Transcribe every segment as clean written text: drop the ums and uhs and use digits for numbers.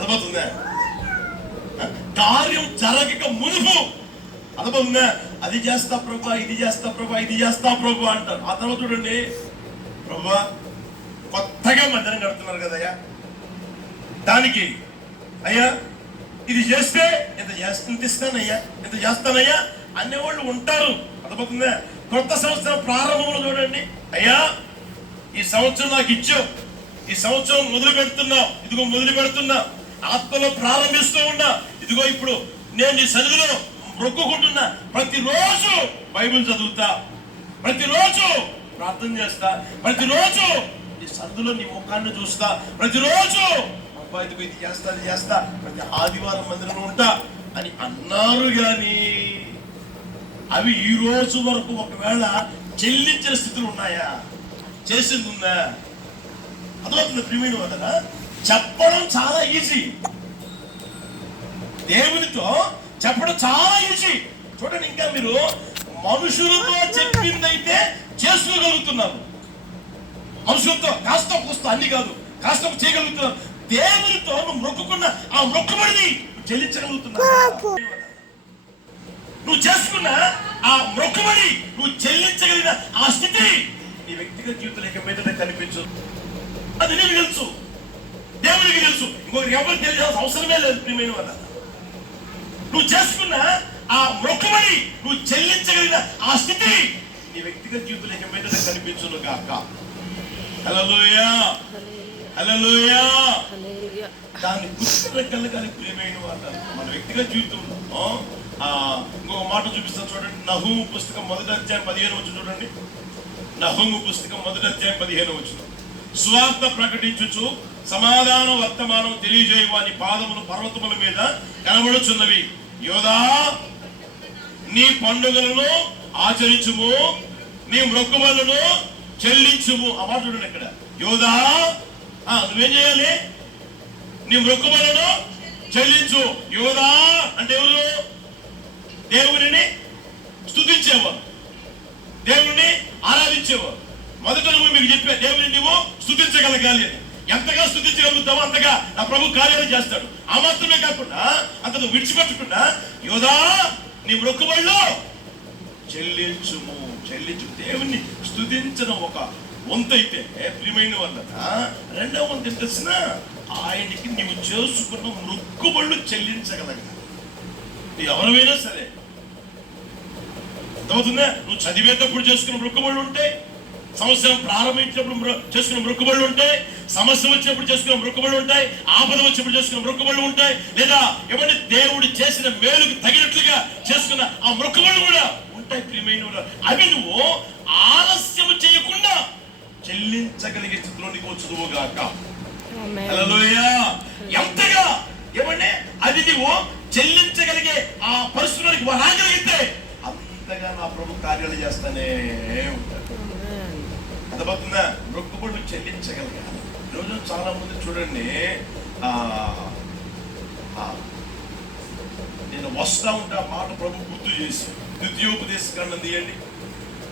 అర్థమవుతుందా? కార్యం జరగక మునుపు అర్థమవుతుందా? అది చేస్తా ప్రభా, ఇది చేస్తా ప్రభా, ఇది చేస్తా ప్రభా అంటారు. ఆ తర్వాత చూడండి, ప్రభా కొత్తగా మందిరం కడుతున్నారు కదయ్యా, దానికి అయ్యా ఇది చేస్తే ఇంత ఇస్తానయ్యా, ఇంత చేస్తానయ్యా అనేవాళ్ళు ఉంటారు. అర్థమవుతుందా? కొత్త సంవత్సరం ప్రారంభంలో చూడండి, అయ్యా ఈ సంవత్సరం నాకు ఇచ్చావు, ఈ సంవత్సరం మొదలు పెడుతున్నావు, ఇదిగో మొదలు పెడుతున్నా, ఆత్మలో ప్రారంభిస్తూ ఉన్నా, ఇదిగో ఇప్పుడు నేను నీ సన్నిధిలో మొక్కుకుంటున్నా, ప్రతిరోజు బైబిల్ చదువుతా, ప్రతిరోజు ప్రార్థన చేస్తా, ప్రతిరోజు నీ సన్నిధిలో నీ ముఖాన్ని చూస్తా, ప్రతిరోజు అబ్బాయికి ఇది చేస్తా, అది చేస్తా, ప్రతి ఆదివారం మందిరంలో ఉంటా అని అన్నారు. కానీ అవి ఈ రోజు వరకు ఒకవేళ చెల్లించిన స్థితులు ఉన్నాయా? చేసింది ఉందా? అర్థమవుతుంది ప్రియమైన వల్ల చెప్పడం చాలా ఈజీ, దేవునితో చెప్పడం చాలా ఈజీ. చూడండి, ఇంకా మీరు మనుషులతో చెప్పిందైతే చేసుకోగలుగుతున్నారు, మనుషులతో కాస్త కూస్త అన్ని కాదు, కాస్త చేయగలుగుతున్నారు. దేవునితో నువ్వు మొక్కుకున్న ఆ మొక్కుబడిని చెల్లించగలుగుతున్నావు. నువ్వు చేసుకున్న ఆ మొక్కుబడి నువ్వు చెల్లించగలిగిన ఆ స్థితి నీ వ్యక్తిగత జీవితంలో ఇక మీద కనిపించు. అది నీకు తెలుసు, దేవునికి తెలుసు, ఇంకొకరికి ఎవరికి తెలియాల్సిన అవసరమే లేదు. ప్రియమైన వల్ల నువ్వు చేసుకున్న ఆ మొక్కుబడి నువ్వు చెల్లించగలిగిన ఆ స్థితి నీ వ్యక్తిగత జీవితంలో ఇక మీద కనిపించును గాక. హల్లెలూయా, హల్లెలూయా. దాన్ని గుర్తుపెట్టగలగాలి ప్రియమైన వాళ్ళ మన వ్యక్తిగత జీవితంలో. ఇంకొక మాట చూపిస్తాను చూడండి, నహూము పుస్తకం 1వ అధ్యాయం 15 చూడండి. నహూము పుస్తకం 1వ అధ్యాయం 15 సువార్త ప్రకటించుచు సమాధాన వర్తమానం తెలియజేయ వాని పాదములు పర్వతముల మీద కనబడుచున్నవి. యోధా నీ పండుగలను ఆచరించుము, నీ మొక్కుబడులను చెల్లించుము. ఆ మాట చూడండి ఇక్కడ, యోధా నువ్వేం చేయాలి? నీ మొక్కుబడులను చెల్లించు. యోధా అంటే ఎవరు? దేవుని స్తుతించేవారు, దేవుణ్ణి ఆరాధించేవారు. మొదట మీకు చెప్పే దేవుని నువ్వు స్తుతించగలగాలి అని. ఎంతగా స్తుతించగలుగుతావో అంతగా నా ప్రభు కార్యాలు చేస్తాడు. ఆ మాత్రమే కాకుండా అంత విడిచిపెట్టకుండా యోధా నీ మొక్కుబడులు చెల్లించుము. దేవుణ్ణి స్తుతించడం ఒక వంతు అయితే ప్రియమైన వల్ల, రెండవ వంతు తెలిసిన ఆయనకి నీవు చేసుకున్న మొక్కుబడులు చెల్లించగలగాలి. ఎవరైనా సరే అర్థమవుతుందా? నువ్వు చదివేటప్పుడు చేసుకున్న మొక్కుబడులు ఉంటాయి, సంవత్సరం ప్రారంభించినప్పుడు చేసుకున్న మొక్కుబడులు ఉంటాయి, సమస్య వచ్చినప్పుడు చేసుకున్న మొక్కుబడులు ఉంటాయి, ఆపద వచ్చినప్పుడు చేసుకున్న మొక్కుబడులు ఉంటాయి, లేదా ఎవరి దేవుడు చేసిన మేలుకు తగినట్లుగా చేసుకున్న ఆ మొక్కుబడులు కూడా ఉంటాయి. ప్రియమైన అవి నువ్వు ఆలస్యం చేయకుండా చెల్లించగలిగే స్థితిలో నీకు వచ్చుదువుగాక. హల్లెలూయా. ఎంతగా ఏమంటే అది నువ్వు చెల్లించగలిగే ఆ పరిస్థితులకు రాగలిగితే అంతగా నా ప్రభు కార్యాలు చేస్తానే ఉంటాడు. అర్థమవుతుందా? మొక్కుబడులు చెల్లించగలిగాను. ఈరోజు చాలా మంది చూడండి, నేను వస్తా ఉంటే ఆ మాట ప్రభు గుర్తు చేసి ద్వితీయోపదేశ కాండం తీయండి,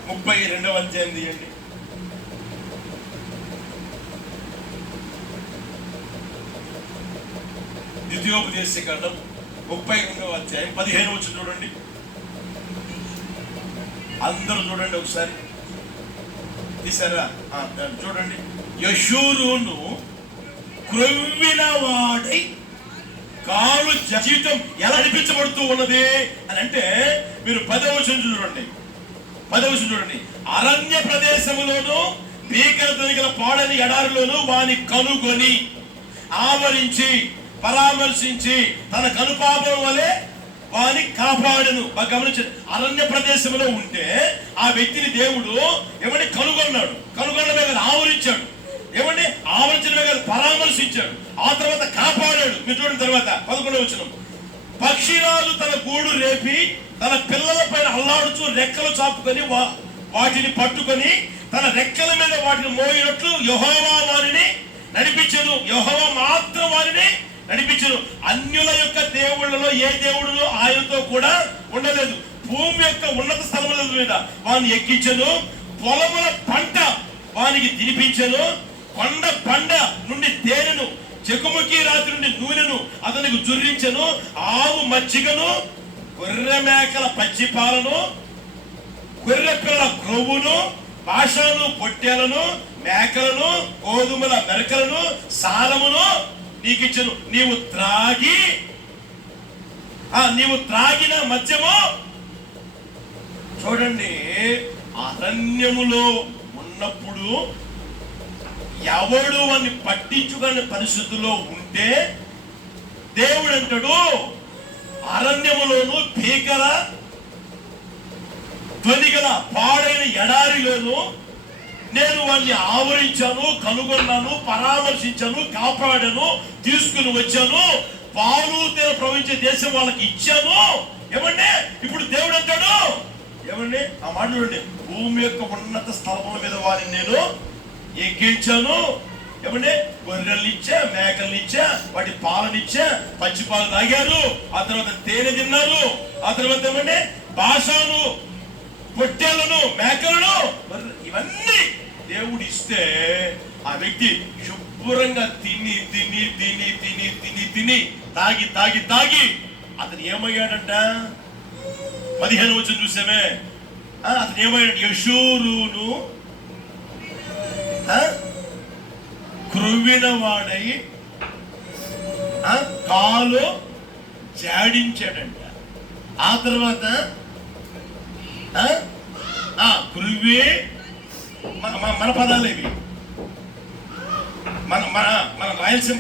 32వ అధ్యాయం తీయండి. ద్వితీయోపదేశ కాండం 32వ అధ్యాయం 15 చూడండి. అందరూ చూడండి ఒకసారి, తీసారా? చూడండి, యెషూరును క్రొవ్విన వాడై కాలు జీవితం ఎలా నడిపించబడుతూ ఉన్నది అని అంటే, మీరు 10వ వచనం చూడండి. 10వ వచనం చూడండి. అరణ్య ప్రదేశములోను భీకర ధ్వనిగల పాడని ఎడారిలోను వాని కనుగొని ఆవరించి పరామర్శించి తన కనుపాపం వలె వాని కాపాడను. గమనించండి, అరణ్య ప్రదేశంలో ఉంటే ఆ వ్యక్తిని దేవుడు ఏమని కనుగొన్నాడు, కనుగొనడమే కదా ఆవరించాడు, ఏమంటే ఆవరించడమే కదా పరామర్శించాడు, ఆ తర్వాత కాపాడాడు. మీరు చూడండి తర్వాత 11వ వచనం, పక్షిరాజు తన గూడు రేపి తన పిల్లల పైన అల్లాడుచు రెక్కలు చాపుకొని వాటిని పట్టుకొని తన రెక్కల మీద వాటిని మోయినట్లు యెహోవా వారిని నడిపించను. యెహోవా మాత్రం వారిని నడిపించను. అన్యుల యొక్క దేవుళ్ళలో ఏ దేవుడు ఆయనతో కూడా ఉండలేదు. భూమి యొక్క ఉన్నత స్థలముల మీద వారిని ఎక్కించను. పొలముల పంట వానికి తినిపించను. కొండ బండ నుండి తేనెను, చెకుముకి రాత్రి నుండి నూనెను మీదకు జుర్రించెను, ఆవు మజ్జిగను, గొర్రె మేకల పచ్చిపాలను, గొర్రె పిల్లల క్రొవ్వును, పాషాను పొట్టేలను, మేకలను, గోధుమల మెరకలను, సాలమును నీకిచ్చెను. నీవు త్రాగిన మద్యము. చూడండి, అరణ్యములో ఉన్నప్పుడు ఎవడు వాడిని పట్టించుకునే పరిస్థితుల్లో ఉంటే దేవుడు అంటాడు, అరణ్యములోను భీకర ధ్వనిగల పాడైన ఎడారిలోను నేను వాడిని ఆవరించాను, కనుగొన్నాను, పరామర్శించాను, కాపాడాను, తీసుకుని వచ్చాను, పాలు తేనె ప్రవహించే దేశం వాళ్ళకి ఇచ్చాను. ఏమండి ఇప్పుడు దేవుడు అంటాడు, ఏమండి ఆ మాట చూడండి, భూమి యొక్క ఉన్నత స్థలముల మీద వారిని నేను ఎక్కించాను. ఏమంటే గొర్రెల్ని ఇచ్చా, మేకల్ని ఇచ్చా, వాటి పాలనిచ్చా, పచ్చి పాలు తాగారు, ఆ తర్వాత తేనె తిన్నారు, ఆ తర్వాత ఏమంటే భాషను, పొట్టేలను, మేకలను, ఇవన్నీ దేవుడు ఇస్తే ఆ వ్యక్తి శుభ్రంగా తిని తిని తిని తిని తిని తిని తాగి తాగి తాగి అతను ఏమయ్యాడంట? 15 వచ్చి చూసామే, అతను ఏమయ్యాడు? యశూరును క్రొవ్విన వాడై కాలు జాడించాడంట. ఆ తర్వాత క్రొవ్వి, మన పదాలు ఇవి, మన రాయలసీమ